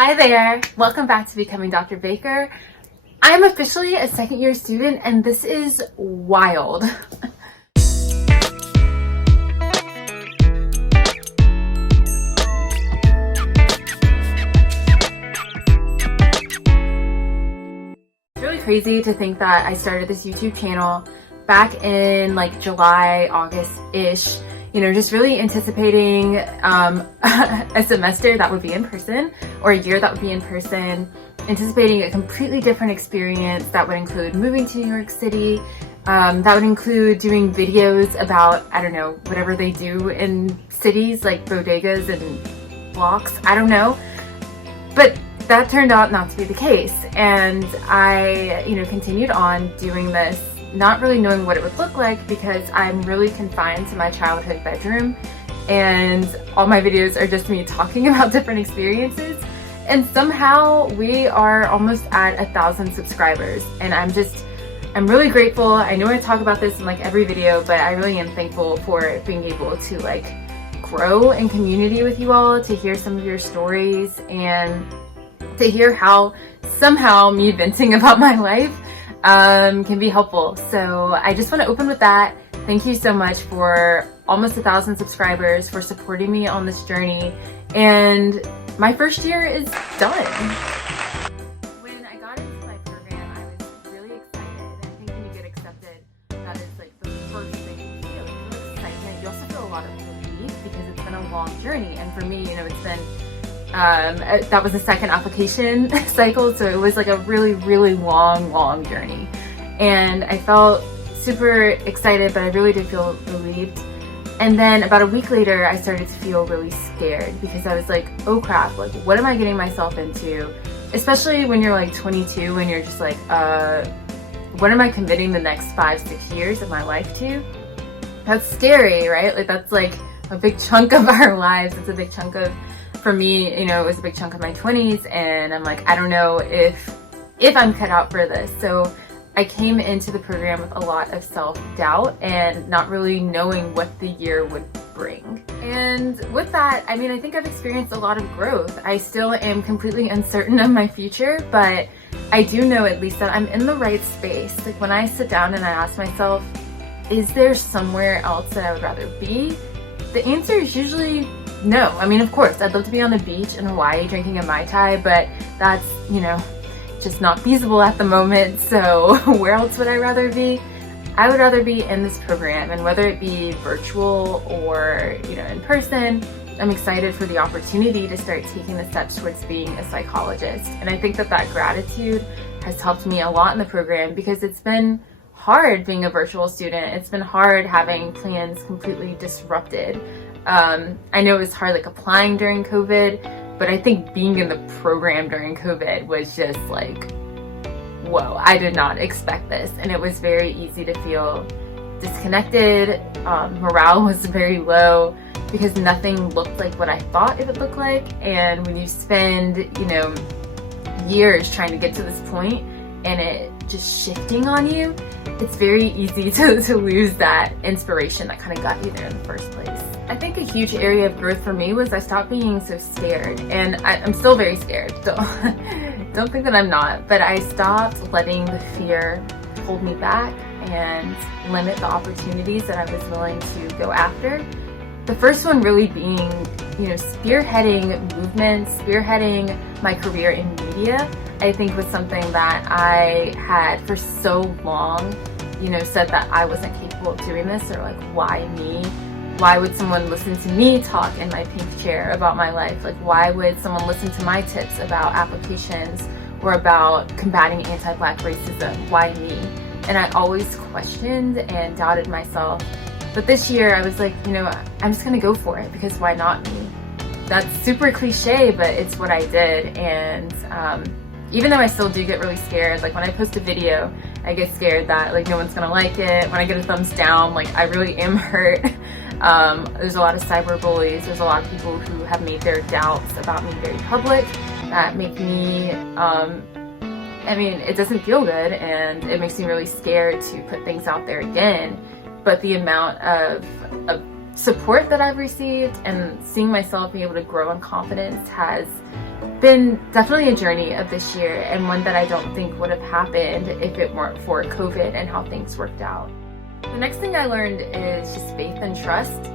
Hi there! Welcome back to Becoming Dr. Baker. I'm officially a second year student and this is wild. It's really crazy to think that I started this YouTube channel back in like July, August-ish. You know, just really anticipating a semester that would be in person or a year that would be in person, anticipating a completely different experience that would include moving to New York City, that would include doing videos about, I don't know, whatever they do in cities like bodegas and blocks, I don't know. But that turned out not to be the case. And I, continued on doing this, not really knowing what it would look like because I'm really confined to my childhood bedroom and all my videos are just me talking about different experiences. And somehow we are almost at 1,000 subscribers and I'm really grateful. I know I talk about this in like every video, but I really am thankful for being able to like grow in community with you all, to hear some of your stories and to hear how somehow me venting about my life can be helpful. So I just want to open with that. Thank you so much for almost 1,000 subscribers, for supporting me on this journey. And my first year is done. When I got into my program, I was really excited. I think when you get accepted, that is like the first thing you feel. You feel excitement. You also feel a lot of relief because it's been a long journey. And for me, it's been that was the second application cycle, so it was like a really long journey, and I felt super excited, but I really did feel relieved. And then about a week later I started to feel really scared because I was like, oh crap, like what am I getting myself into, especially when you're like 22 and you're just like what am I committing the next 5-6 years of my life to? That's scary, right? Like that's like a big chunk of our lives. It's a big chunk of, for me, it was a big chunk of my 20s, and I'm like, I don't know if I'm cut out for this. So I came into the program with a lot of self-doubt and not really knowing what the year would bring. And with that, I think I've experienced a lot of growth. I still am completely uncertain of my future, but I do know at least that I'm in the right space. Like when I sit down and I ask myself, is there somewhere else that I would rather be? The answer is usually no. Of course, I'd love to be on the beach in Hawaii drinking a Mai Tai, but that's, just not feasible at the moment. So where else would I rather be? I would rather be in this program, and whether it be virtual or, in person, I'm excited for the opportunity to start taking the steps towards being a psychologist. And I think that gratitude has helped me a lot in the program because it's been hard being a virtual student. It's been hard having plans completely disrupted. I know it was hard like applying during COVID, but I think being in the program during COVID was just like, whoa, I did not expect this. And it was very easy to feel disconnected. Morale was very low because nothing looked like what I thought it would look like. And when you spend, years trying to get to this point and it just shifting on you, it's very easy to lose that inspiration that kind of got you there in the first place. I think a huge area of growth for me was I stopped being so scared, and I'm still very scared, so don't think that I'm not, but I stopped letting the fear hold me back and limit the opportunities that I was willing to go after. The first one really being, spearheading movements, spearheading my career in media, I think was something that I had for so long, said that I wasn't capable of doing this, or like, why me? Why would someone listen to me talk in my pink chair about my life? Like, why would someone listen to my tips about applications or about combating anti-Black racism? Why me? And I always questioned and doubted myself. But this year I was like, I'm just gonna go for it because why not me? That's super cliche, but it's what I did. And even though I still do get really scared, like when I post a video, I get scared that like no one's gonna like it. When I get a thumbs down, like I really am hurt. There's a lot of cyberbullies. There's a lot of people who have made their doubts about me very public that make me, it doesn't feel good, and it makes me really scared to put things out there again. But the amount of support that I've received and seeing myself be able to grow in confidence has been definitely a journey of this year, and one that I don't think would have happened if it weren't for COVID and how things worked out. The next thing I learned is just faith and trust.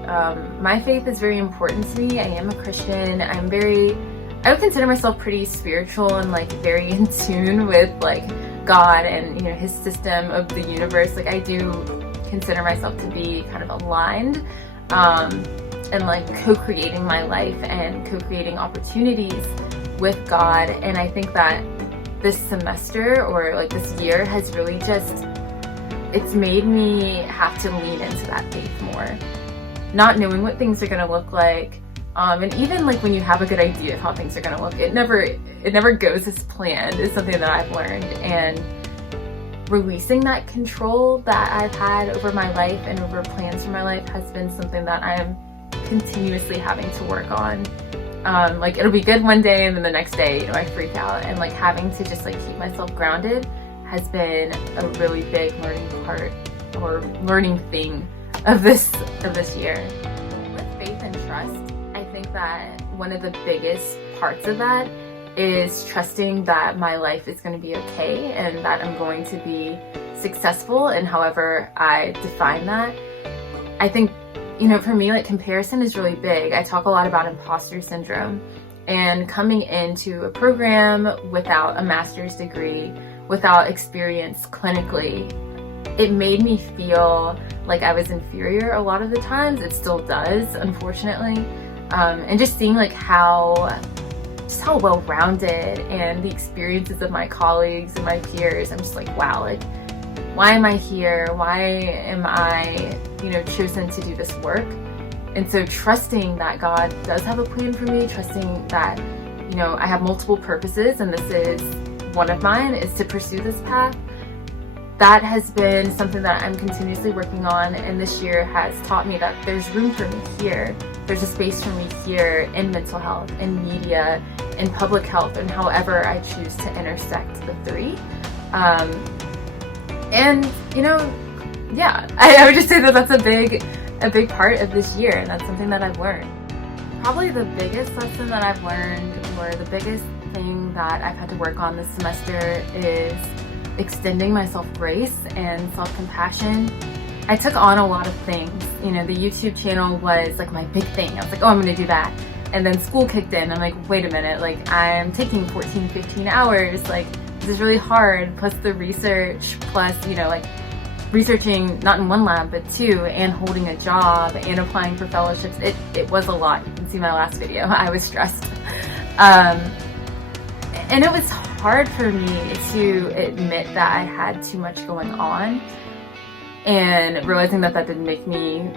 My faith is very important to me. I am a Christian. I would consider myself pretty spiritual and like very in tune with like God and, you know, his system of the universe. Like I do consider myself to be kind of aligned and like co-creating my life and co-creating opportunities with God. And I think that this semester or like this year has really just, it's made me have to lean into that faith more. Not knowing what things are gonna look like, and even like when you have a good idea of how things are gonna look, it never goes as planned is something that I've learned. And releasing that control that I've had over my life and over plans for my life has been something that I am continuously having to work on. Like it'll be good one day and then the next day, you know, I freak out, and like having to just like keep myself grounded has been a really big learning part or learning thing of this year. With faith and trust, I think that one of the biggest parts of that is trusting that my life is going to be okay and that I'm going to be successful in however I define that. I think, you know, for me, like comparison is really big. I talk a lot about imposter syndrome, and coming into a program without a master's degree, without experience clinically, it made me feel like I was inferior a lot of the times. It still does, unfortunately. And just seeing like how well-rounded and the experiences of my colleagues and my peers, I'm just like, wow, like why am I here? Why am I, you know, chosen to do this work? And so trusting that God does have a plan for me, trusting that, you know, I have multiple purposes and this is one of mine, is to pursue this path. That has been something that I'm continuously working on, and this year has taught me that there's room for me here. There's a space for me here in mental health, in media, in public health, and however I choose to intersect the three. And you know, yeah, I would just say that that's a big part of this year, and that's something that I've learned. Probably the biggest lesson that I've learned, or the biggest thing that I've had to work on this semester, is extending myself grace and self-compassion. I took on a lot of things. You know, the YouTube channel was like my big thing. I was like, oh, I'm gonna do that. And then school kicked in. I'm like, wait a minute, like I'm taking 14, 15 hours. Like this is really hard. Plus the research, plus, you know, like researching not in one lab, but two, and holding a job and applying for fellowships. It was a lot. You can see my last video. I was stressed. And it was hard for me to admit that I had too much going on, and realizing that that didn't make me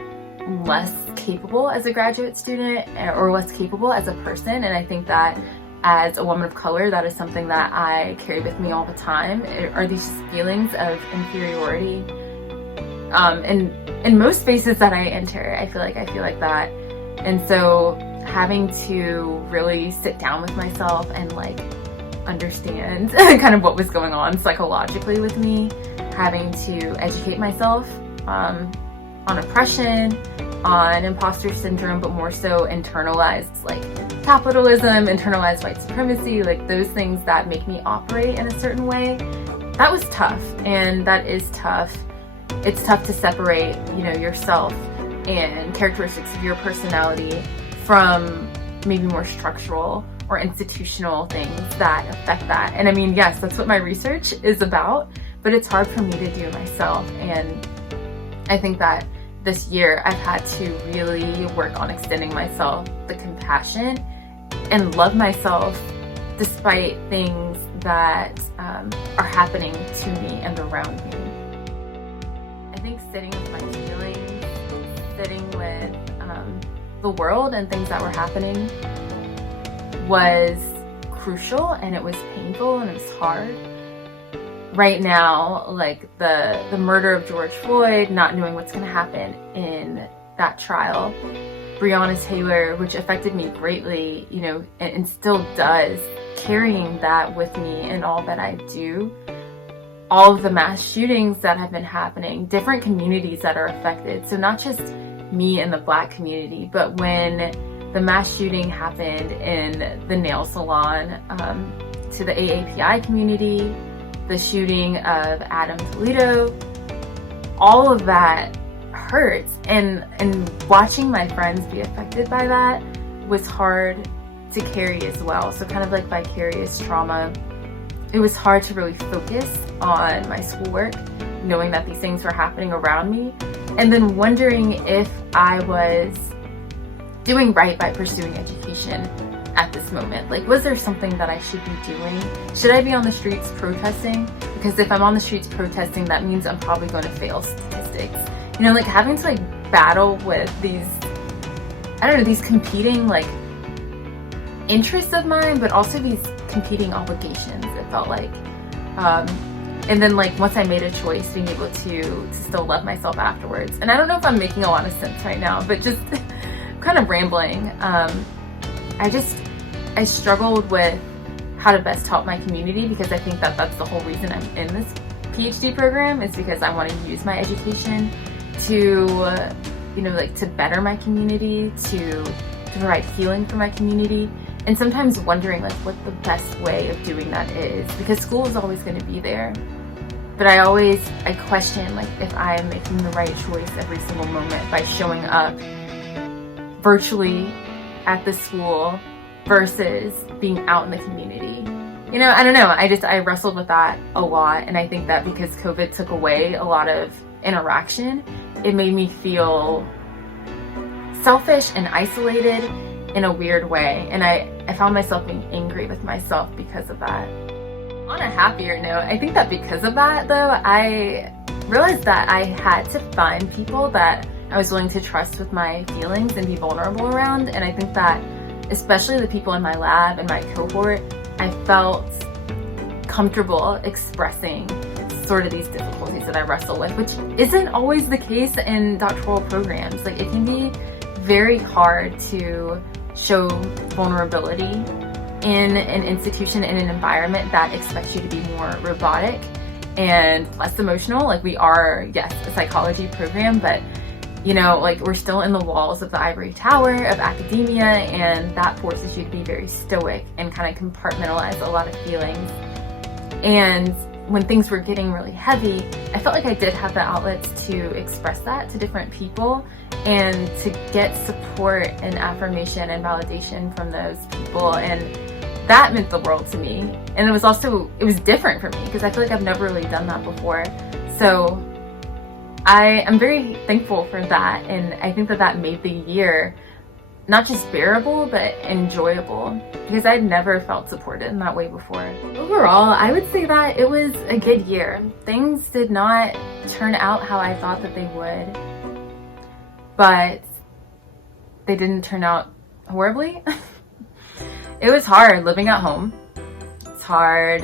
less capable as a graduate student or less capable as a person. And I think that as a woman of color, that is something that I carry with me all the time, are these feelings of inferiority. In most spaces that I enter, I feel like that. And so having to really sit down with myself and like understand kind of what was going on psychologically with me, having to educate myself on oppression, on imposter syndrome, but more so internalized like capitalism, internalized white supremacy, like those things that make me operate in a certain way. That was tough, and that is tough. It's tough to separate, you know, yourself and characteristics of your personality from maybe more structural or institutional things that affect that. And I mean, yes, that's what my research is about, but it's hard for me to do myself. And I think that this year I've had to really work on extending myself the compassion and love myself despite things that are happening to me and around me. I think sitting with my feelings, sitting with the world and things that were happening was crucial, and it was painful, and it was hard. Right now, like the murder of George Floyd, not knowing what's going to happen in that trial, Breonna Taylor, which affected me greatly, you know, and still does, carrying that with me in all that I do. All of the mass shootings that have been happening, different communities that are affected. So not just me and the Black community, but when the mass shooting happened in the nail salon, to the AAPI community, the shooting of Adam Toledo. All of that hurts, and watching my friends be affected by that was hard to carry as well. So kind of like vicarious trauma. It was hard to really focus on my schoolwork, knowing that these things were happening around me, and then wondering if I was doing right by pursuing education at this moment. Like, was there something that I should be doing? Should I be on the streets protesting? Because if I'm on the streets protesting, that means I'm probably going to fail statistics. You know, like having to like battle with these, I don't know, these competing like interests of mine, but also these competing obligations, it felt like. And then like once I made a choice, being able to still love myself afterwards. And I don't know if I'm making a lot of sense right now, but just kind of rambling. I struggled with how to best help my community, because I think that that's the whole reason I'm in this PhD program, is because I want to use my education to, you know, like to better my community, to provide healing for my community. And sometimes wondering like what the best way of doing that is, because school is always going to be there. But I question like if I'm making the right choice every single moment by showing up virtually at the school versus being out in the community. You know, I don't know. I wrestled with that a lot. And I think that because COVID took away a lot of interaction, it made me feel selfish and isolated in a weird way. And I found myself being angry with myself because of that. On a happier note, I think that because of that though, I realized that I had to find people that I was willing to trust with my feelings and be vulnerable around. And I think that especially the people in my lab and my cohort, I felt comfortable expressing sort of these difficulties that I wrestle with, which isn't always the case in doctoral programs. Like it can be very hard to show vulnerability in an institution, in an environment that expects you to be more robotic and less emotional. Like we are, yes, a psychology program, but you know, like we're still in the walls of the ivory tower of academia, and that forces you to be very stoic and kind of compartmentalize a lot of feelings. And when things were getting really heavy, I felt like I did have the outlets to express that to different people and to get support and affirmation and validation from those people. And that meant the world to me. And it was different for me because I feel like I've never really done that before. So I am very thankful for that. And I think that that made the year not just bearable, but enjoyable, because I'd never felt supported in that way before. Overall, I would say that it was a good year. Things did not turn out how I thought that they would, but they didn't turn out horribly. It was hard living at home. It's hard,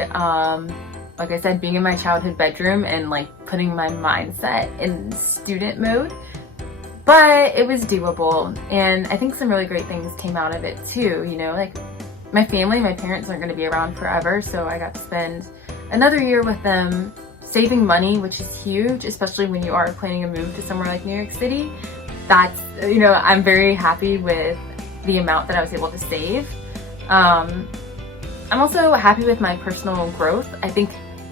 like I said, being in my childhood bedroom and like putting my mindset in student mode. But it was doable, and I think some really great things came out of it too, you know, like my family, my parents aren't going to be around forever, so I got to spend another year with them, saving money, which is huge, especially when you are planning a move to somewhere like New York City. That's, you know, I'm very happy with the amount that I was able to save. I'm also happy with my personal growth. I think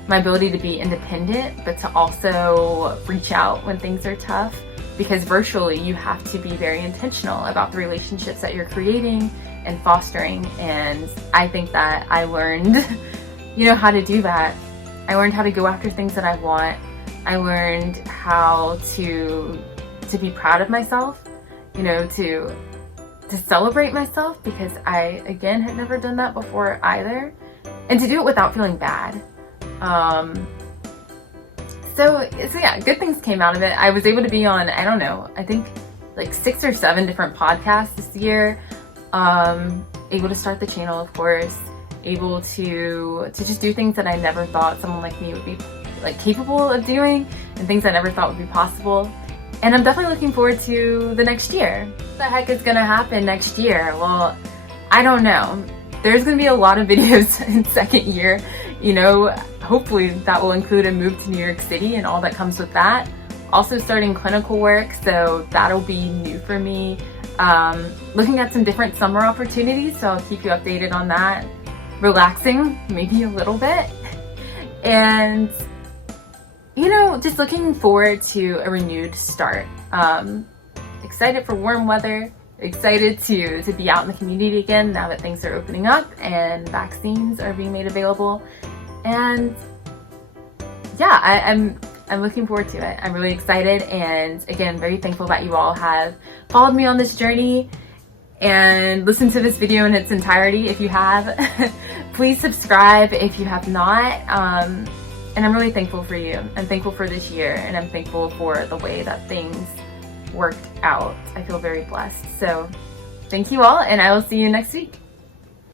my ability to be independent, but to also reach out when things are tough. Because virtually you have to be very intentional about the relationships that you're creating and fostering. And I think that I learned, you know, how to do that. I learned how to go after things that I want. I learned how to be proud of myself, you know, to celebrate myself, because I, again, had never done that before either. And to do it without feeling bad. So yeah, good things came out of it. I was able to be on, I don't know, I think like 6 or 7 different podcasts this year. Able to start the channel, of course. Able to just do things that I never thought someone like me would be like capable of doing, and things I never thought would be possible. And I'm definitely looking forward to the next year. What the heck is gonna happen next year? Well, I don't know. There's gonna be a lot of videos in second year, you know. Hopefully that will include a move to New York City and all that comes with that. Also starting clinical work, so that'll be new for me. looking at some different summer opportunities, so I'll keep you updated on that. Relaxing, maybe a little bit. And, you know, just looking forward to a renewed start. Excited for warm weather, excited to be out in the community again now that things are opening up and vaccines are being made available. And yeah, I'm looking forward to it. I'm really excited, and again, very thankful that you all have followed me on this journey and listened to this video in its entirety. If you have, please subscribe if you have not. And I'm really thankful for you. I'm thankful for this year, and I'm thankful for the way that things worked out. I feel very blessed. So thank you all, and I will see you next week.